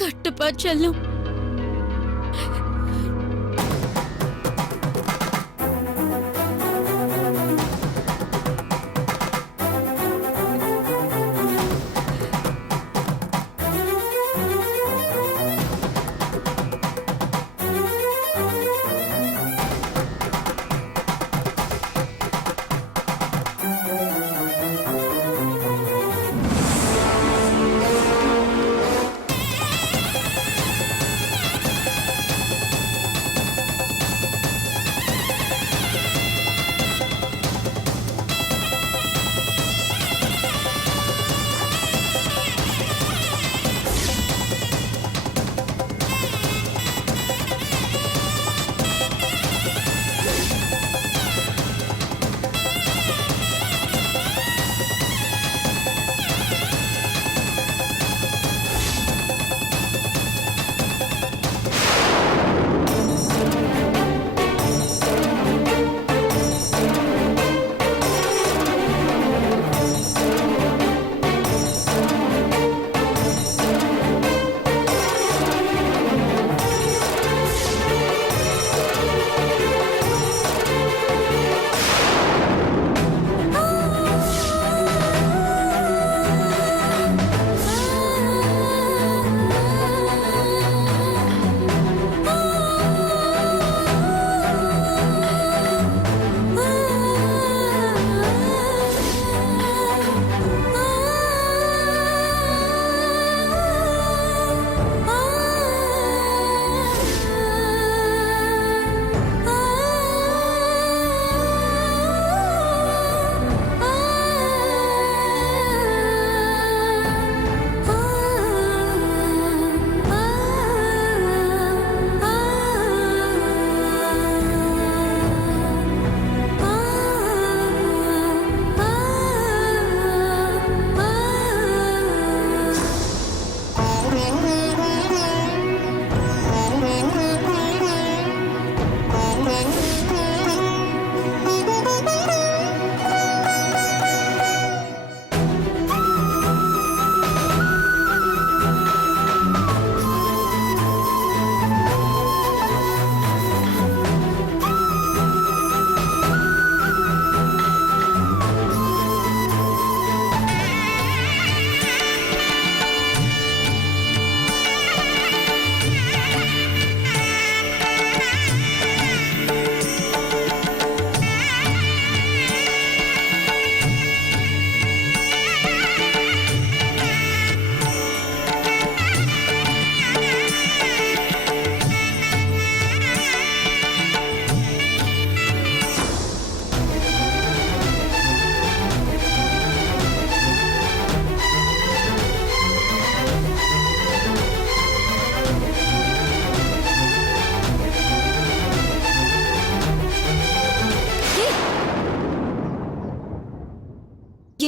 கட்டுப்பா செல்லம்.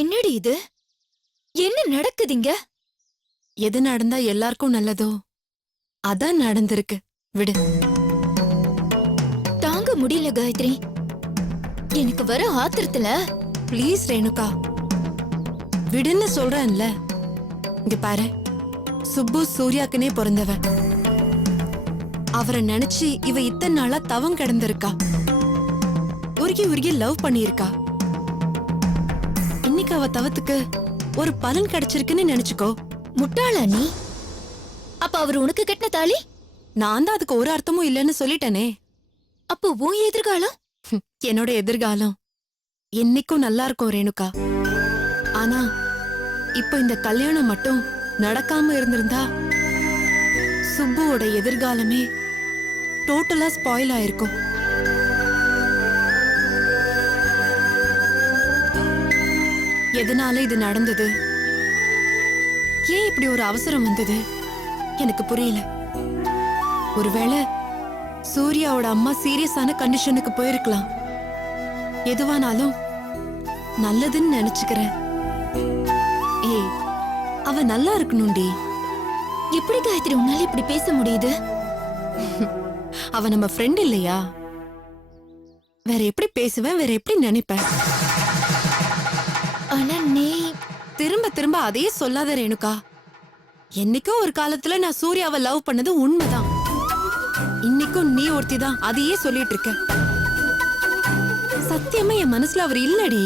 என்னடி இது? என்ன நடக்குதுங்க? எது நடந்தா எல்லாருக்கும் நல்லதோ அதான் நடந்திருக்கு. விடு. தாங்க முடியல காயத்ரி. எனக்கு வர ஆத்திரத்துல. ப்ளீஸ் ரேணுகா, விடுன்னு சொல்றேன்ல. இங்க பாரு, சுப்பு சூர்யாக்குனே பிறந்தவ. அவரை நினைச்சு இவ இத்தனை நாளா தவம் கிடந்திருக்கா. உருகி உருகி லவ் பண்ணியிருக்கா. இன்னைக்கு அவ தவத்துக்கு ஒரு பலன் கிடைச்சிருக்குன்னு நினைச்சுக்கோ. முட்டாளா நீ? அப்ப அவர் உனக்கு கட்டின தாலி? நான் தான் அதுக்கு ஒரு அர்த்தமும் இல்லைன்னு சொல்லிட்டேனே. அப்போ உன் எதிர்காலம்? என்னோட எதிர்காலம் என்னைக்கும் நல்லா இருக்கும் ரேணுகா. ஆனா இப்போ இந்த கல்யாணம் மட்டும் நடக்காம இருந்திருந்தா சுப்புவோட எதிர்காலமே டோட்டலா ஸ்பாயில் ஆயிருக்கும். எதனால இது நடந்தது? ஏன் இப்படி ஒரு அவசரம் வந்தது? எனக்கு புரியல. ஒருவேளை சூர்யாவோட அம்மா சீரியஸான கண்டிஷனுக்கு போயிருக்கலாம். எதுவானாலும் நல்லதுன்னு நினைச்சுக்கிறேன். ஏய், அவ நல்லா இருக்கணும்டி. எப்படி காயத்ரி உன்னால இப்படி பேச முடியுது? அவ நம்ம ஃப்ரெண்ட் இல்லையா? வேற எப்படி பேசுவேன், வேற எப்படி நினைப்பேன்? ஆனா நீ திரும்ப திரும்ப அதையே சொல்லாத ரேணுகா. என்னைக்கோ ஒரு காலத்துல நான் சூர்யாவை லவ் பண்ணது உண்மைதான். இன்னைக்கும் நீ ஒருத்திதான் அதையே சொல்லிட்டு இருக்க. சத்தியமா என் மனசுல அவர் இல்லடி.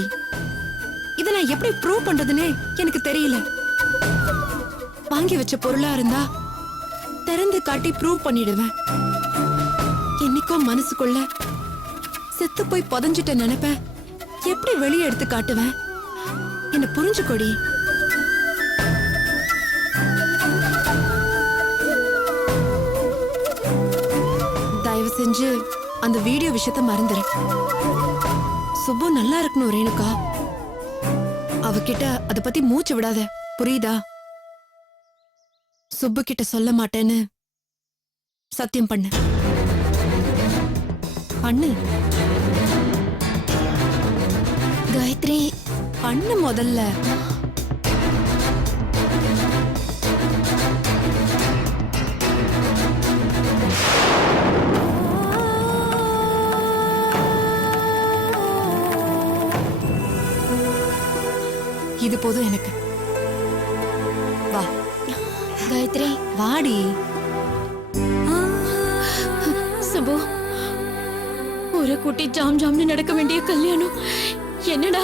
இத நான் எப்படி ப்ரூவ் பண்றதுன்னே எனக்கு தெரியல. வாங்கி வச்ச பொருளா இருந்தா திறந்து காட்டி ப்ரூவ் பண்ணிடுவேன். என்னைக்கோ மனசுக்குள்ள செத்து போய் புதஞ்சிட்ட நினைப்ப எப்படி வெளியே எடுத்து காட்டுவேன்? என்ன புரிஞ்சுக்கோடி. தயவு செஞ்சு அந்த வீடியோ விஷயத்த மறந்துரு. சுப்பு நல்லா இருக்கணும் ரேணுகா. அவகிட்ட அத பத்தி மூச்சு விடாத, புரியுதா? சுப்பு கிட்ட சொல்ல மாட்டேன்னு சத்தியம் பண்ணு. பண்ணு காயத்ரி. பண்ணு முதல்ல. இது போதும் எனக்கு. வா காயத்ரி. வாடி. சுபு, ஒரு குட்டி ஜாம் ஜாம்னு நடக்க வேண்டிய கல்யாணம் என்னடா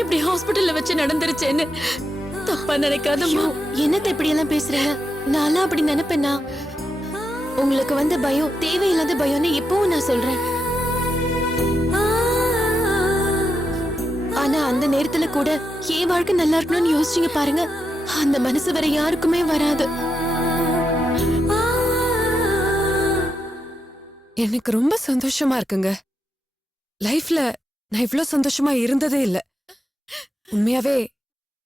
இப்படி ஹாஸ்பிடல்ல வச்சு நடந்துருச்சேன்னு தப்பா நினைக்காதம்மா. என்னத்த இப்படி எல்லாம் பேசுறீங்க? நான்லாம் அப்படி நினைப்பேனா? உங்களுக்கு வந்த பயம் தேவையில்லாத பயம்னு இப்பவும் நான் சொல்றேன். ஆனா அந்த நேரத்துல கூட என் வாழ்க்கை நல்லா இருக்கணும்னு யோசிச்சீங்க பாருங்க. அந்த மனசு வேற யாருக்குமே வராது. எனக்கு ரொம்ப சந்தோஷமா இருக்குங்க. லைஃப்ல நான் இவ்ளோ சந்தோஷமா இருந்ததே இல்ல. உண்மையாவே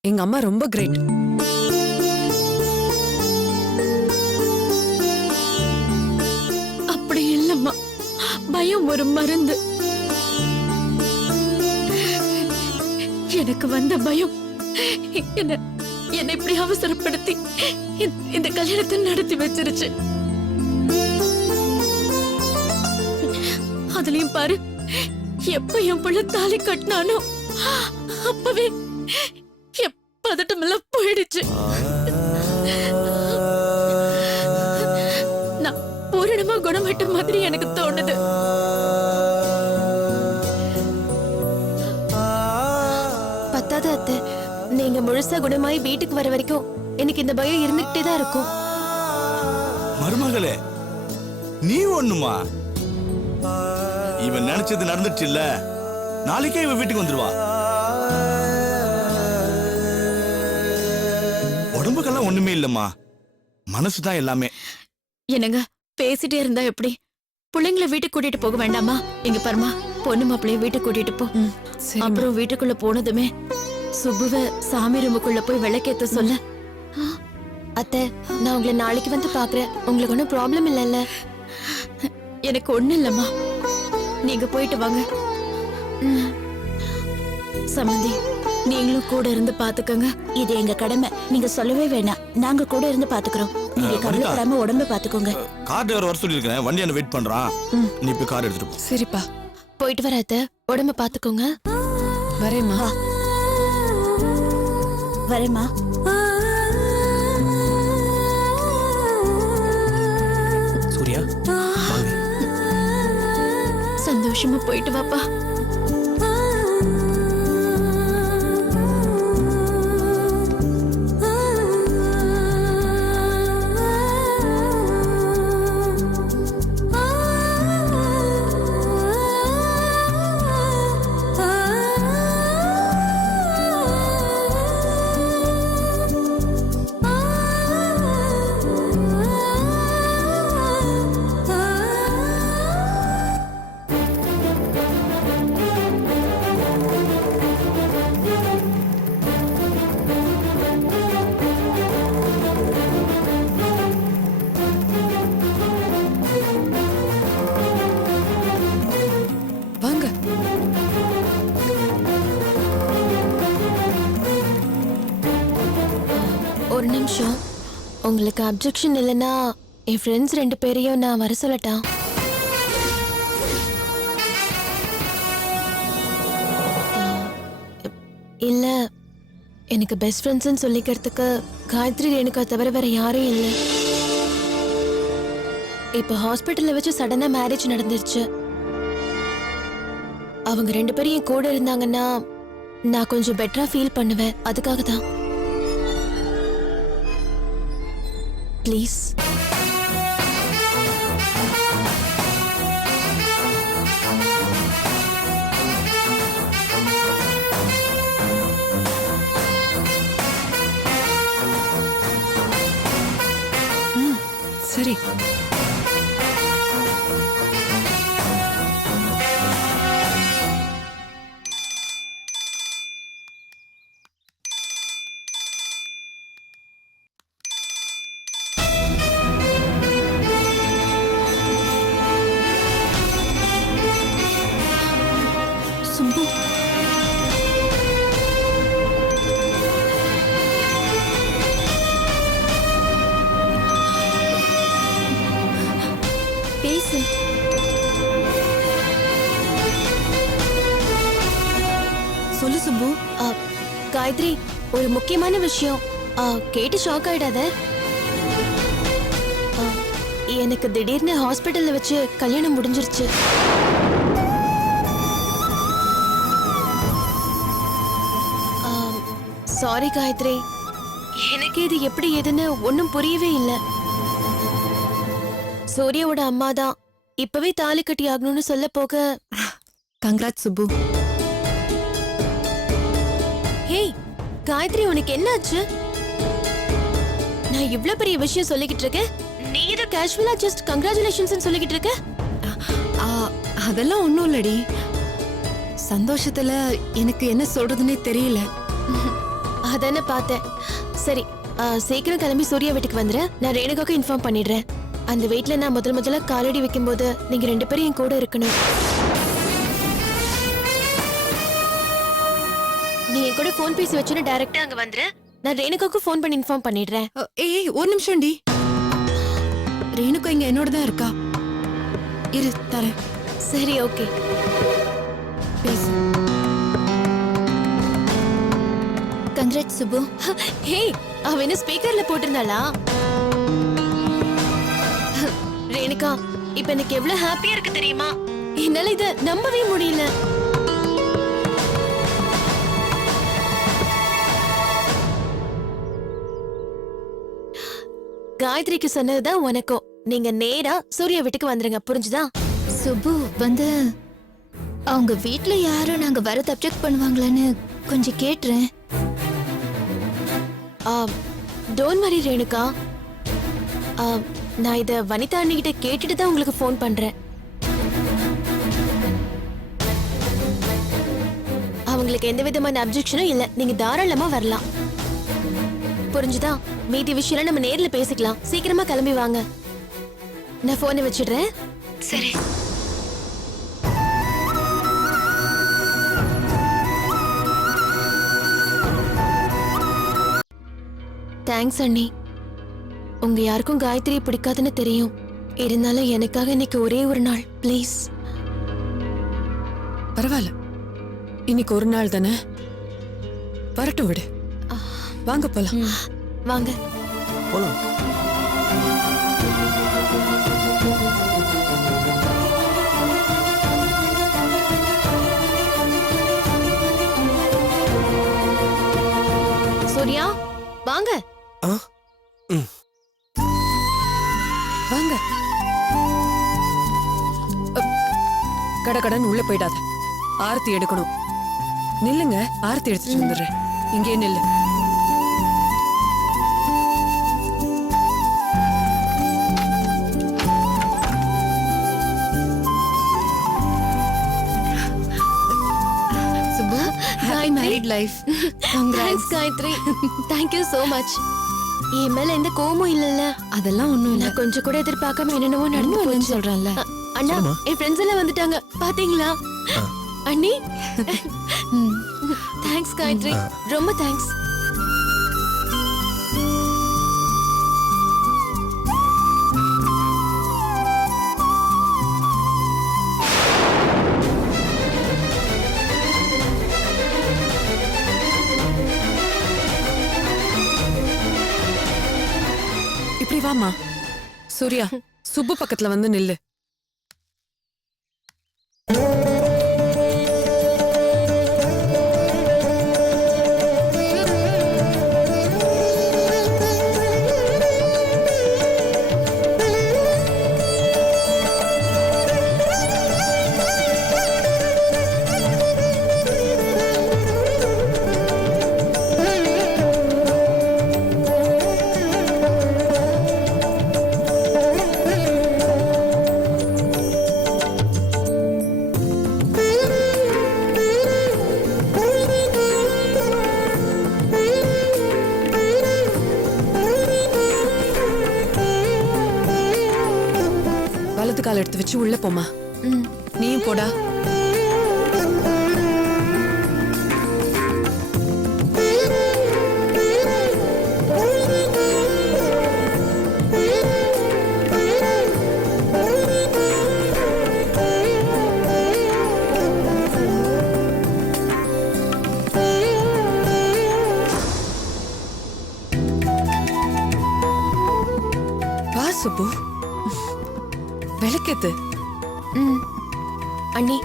எங்க அம்மா ரொம்ப கிரேட். அப்படி இல்லம்மா, பயம் ஒரு மருந்து. எனக்கு வந்த பயம் என்ன இப்படி அவசரப்படுத்தி இந்த கல்யாணத்தை நடத்தி வச்சிருச்சு. அதுலயும் பாரு, எப்ப என் பிள்ளை தாலி கட்டினானோ அப்பவே பதட்டமெல்லாம் போயிடுச்சு. நான் பூரணமா குணமாயிட்ட மாதிரி எனக்கு தோணுது. பத்தாத அத்தை, நீங்க முழுசா குணமாயி வீட்டுக்கு வர வரைக்கும் எனக்கு இந்த பயம் இருந்துகிட்டே தான் இருக்கும். மருமகளே, நீ ஒண்ணுமா? இவன் நினைச்சது நடந்துச்சு இல்ல, நாளைக்கே இவன் வீட்டுக்கு வந்துருவா. உடம்புக்கெல்லாம் ஒண்ணுமே இல்லம்மா, மனசுதான் எல்லாமே. என்னங்க பேசிட்டே இருந்தா எப்படி? பிள்ளைங்களை வீட்டுக்கு கூட்டிட்டு போக வேண்டாமா? இங்க பாருமா, பொண்ணு மாப்பிள்ளைய வீட்டுக்கு கூட்டிட்டு போ. அப்புறம் வீட்டுக்குள்ள போனதுமே சுப்புவ சாமி ரூமுக்குள்ள போய் விளக்கேத்த சொல்ல. அத்தை, நான் உங்களை நாளைக்கு வந்து பாக்குறேன். உங்களுக்கு ஒன்னும் ப்ராப்ளம் இல்லைல்ல? எனக்கு ஒண்ணு இல்லம்மா, நீங்க போயிட்டு வாங்க. சம்மந்தி, நீங்களும் கூட இருந்து பாத்துக்கங்க. இது எங்க கடமை, நீங்க சொல்லவே வேணாம். நாங்க கூட இருந்து பாத்துக்கிறோம். நீங்க கவலைப்படாம உடம்ப பாத்துக்கோங்க. கார் டிரைவர் வர சொல்லிருக்கேன், வண்டி என்ன வெயிட் பண்றான். நீ போய் கார் எடுத்துட்டு போ. சரிப்பா, போயிட்டு வர அத்தை, உடம்ப பாத்துக்கோங்க. வரேம்மா. வரேம்மா. சூர்யா, வாங்க. சந்தோஷமா போயிட்டு வாப்பா. வாங்க. ஒரு நிமிஷம், உங்களுக்கு அப்ஜெக்ஷன் இல்லைன்னா என் ஃப்ரெண்ட்ஸ் 2 பேரையும் நான் வர சொல்லட்டா? இல்ல, எனக்கு பெஸ்ட் ஃப்ரெண்ட்ஸ்னு சொல்லிக்கிறதுக்கு காயத்ரி ரேணுகா தவிர வேற யாரும் இல்லை. இப்ப ஹாஸ்பிட்டல்ல வச்சு சடனா மேரேஜ் நடந்துருச்சு. அவங்க 2 பேரும் என் கூட இருந்தாங்கன்னா நான் கொஞ்சம் பெட்டரா ஃபீல் பண்ணுவேன். அதுக்காக தான். ப்ளீஸ். சரி. சுப்பு. பேசு. சொல்லு சுப்பு. காயத்ரி, ஒரு முக்கியமான விஷயம். கேட்டு ஷாக் ஆயிடாத. எனக்கு திடீர்னு ஹாஸ்பிட்டல்ல வச்சு கல்யாணம் முடிஞ்சிருச்சு. சாரி காயத்ரி, எனக்கு இது எப்படி ஏதுன்னு ஒன்னும் புரியவே இல்லை. சூர்யாவோட அம்மா தான் இப்பவே தாலி கட்டி ஆகணும்னு சொல்ல போக. கங்க்ராட் சுப்பு. ஹேய் காயத்ரி, உனக்கு என்னாச்சு? நான் இவ்ளோ பெரிய விஷயம் சொல்லிக்கிட்டு இருக்கேன், நீ ஏதோ கேஷுவலா ஜஸ்ட் கங்க்ராச்சுலேஷன்ஸ் சொல்லிக்கிட்டு இருக்க. அதெல்லாம் ஒண்ணும் இல்லடி. சந்தோஷத்துல எனக்கு என்ன சொல்றதுன்னே தெரியல. அதானே பார்த்தேன். சரி, சீக்கிரம் கிளம்பி சூர்யா வீட்டுக்கு வந்துரு. நான் ரேணுகாக்கு இன்ஃபார்ம் பண்ணிடுறேன். அந்த வீட்ல நான் முதல்ல காலடி வைக்கும்போது நீங்க 2 பேரும் என் கூட இருக்கணும். நீ என் கூட ஃபோன் பேசி வச்சுன்னு டைரக்டா அங்க வந்துரு. நான் ரேணுகாக்கு ஃபோன் பண்ணி இன்ஃபார்ம் பண்ணிடுறேன். ஏய் ஒரு நிமிஷம் டி. ரேணுகா இங்க என்னோட தான் இருக்கா. இரு தரேன். சரி, ஓகே. பேசு. கங்க்ராட் சுப்பு. ஹே, அவ என்ன ஸ்பீக்கர்ல போட்டிருந்தாளா? ரேணுகா, இப்ப எனக்கு எவ்வளவு ஹாப்பியா இருக்கு தெரியுமா? என்னால இத நம்பவே முடியல. காயத்ரிக்கு சொன்னதுதான் உனக்கும். நீங்க நேரா சூர்யா வீட்டுக்கு வந்துருங்க, புரிஞ்சுதா? சுப்பு வந்து அவங்க வீட்ல யாரும் நாங்க வரது அப்செக்ட் பண்ணுவாங்களான்னு கொஞ்சம் கேட்டுறேன். Don't worry Renuka. நான் இத வனிதா அண்ணிகிட்ட கேட்டுட்டு தான் உங்களுக்கு ஃபோன் பண்றேன். அவங்களுக்கு எந்த விதமான அப்ஜெக்ஷனும் இல்ல. நீங்க தாராளமா வரலாம், புரிஞ்சுதா? மீதி விஷயம் நம்ம நேர்ல பேசிக்கலாம். சீக்கிரமா கிளம்பி வாங்க. நான் போனை வச்சிடுறேன். சரி. தேங்க்ஸ் அண்ணி. உங்க யாருக்கும் காயத்ரியை பிடிக்காதுன்னு தெரியும். இருந்தாலும் எனக்காக இன்னைக்கு ஒரே ஒரு நாள் ப்ளீஸ். பரவாயில்ல, இன்னைக்கு ஒரு நாள் தானே, வரட்டும் விடு. வாங்க போலாம். வாங்க போலாம். சூர்யா, வாங்க. வாங்க. கடகடன் உள்ள போயிடாத, ஆரத்தி எடுக்கணும். நில்லுங்க, ஆரத்தி எடுத்துட்டு வந்துடுறேன். இங்கே நில்லு. Subbu, happy married life. Thanks Gayathri. Thank you so much. என் மேல எந்த கோவமும் இல்லல்ல? அதெல்லாம் ஒண்ணும் இல்ல. நான் கொஞ்சம் கூட எதிர்பார்க்காம என்னென்னவோ நடந்து போச்சு சொல்றேன்ல. அண்ணா, என் ஃப்ரெண்ட்ஸ் எல்லாம் வந்துட்டாங்க, பாத்தீங்களா? அண்ணி, தேங்க்ஸ் காயத்ரி, ரொம்ப தேங்க்ஸ். வாமா சூர்யா சுப்பு பக்கத்துல வந்து நில்லு. வலது கால் எடுத்து வச்சு உள்ள போமா. நீயும் போடா. வா சுப்பு, விளக்கேத்து. அண்ணி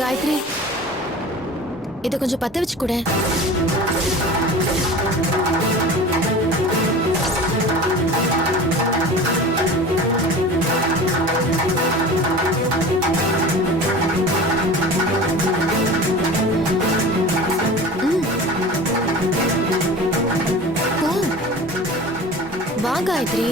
காயத்ரி, இத கொஞ்சம் பத்த வச்சு கூட. வா காயத்ரி.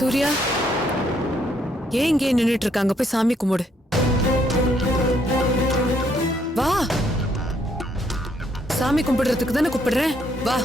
சூர்யா, ஏன் இங்கே நின்னுட்டு இருக்காங்க? போய் சாமி கும்பிடு. வா, சாமி கும்பிடுறதுக்கு தானே கூப்பிடுறேன். வா.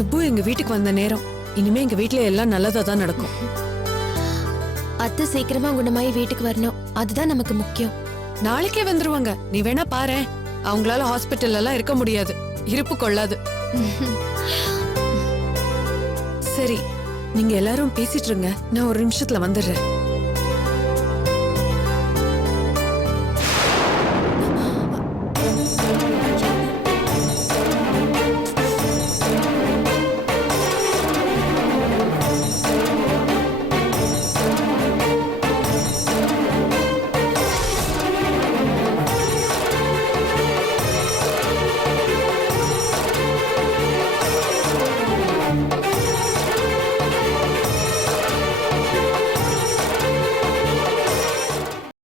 சுப்பு எங்க வீட்டுக்கு வந்த நேரம். இனிமே எங்க வீட்ல எல்லாம் நல்லதா தான் நடக்கும். அத்தை சீக்கிரமா குணமாயி வீட்டுக்கு வரணும், அதுதான் நமக்கு முக்கியம். நாளைக்கே வந்துருவாங்க, நீ வேணா பாரேன். அவங்களால ஹாஸ்பிட்டல் எல்லாம் இருக்க முடியாது, இருப்பு கொள்ளாது. சரி, நீங்க எல்லாரும் பேசிட்டு இருங்க, நான் ஒரு நிமிஷத்துல வந்துடுறேன்.